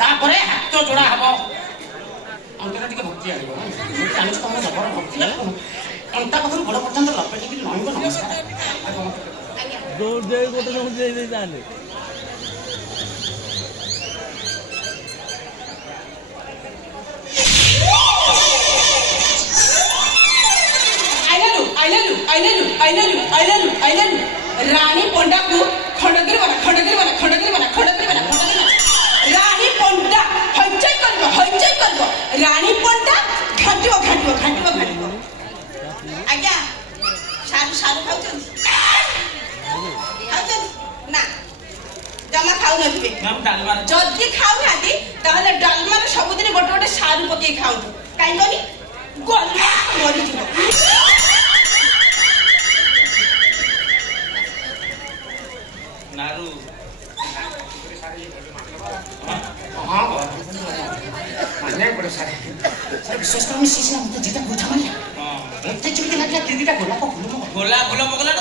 ତାପରେ ହାତ ଯୋଡ଼ା ହବ ଅନ୍ତର ଟିକେ ଭକ୍ତି ଆଣିବ ଜାଣିଛୁ ତମର ଜବର ଭକ୍ତି ଅଣ୍ଟା ପାଖରୁ ଗୋଡ଼ ପର୍ଯ୍ୟନ୍ତ ଲପେଟିକି ନଇଁବ ନମସ୍କାର ଗୋଟେ ଦେଇ ତାହେଲେ रानी पंडा को खंडगिरी बना खंडगिरी बना खंडगिरी बना खंडगिरी बना खंडगिरी बना रानी पंडा हइचै करबो रानी पंडा घाटियो घाटियो घाटियो घाटियो आज्ञा सारू सारू खाउछन ना जमा खाउ नथिबे हम डालमा जदी खाउ नाती ताहले डालमा रे सबुदिन गोटे गोटे सारू पके खाउ काई कोनी गल्ला मरि जिवो नारू माने बड़े सारे विशेष कर मैं सीसी ना मुझे जेटा बुझा माने एते चिकन लगा दीदीटा गोला को फुल पकला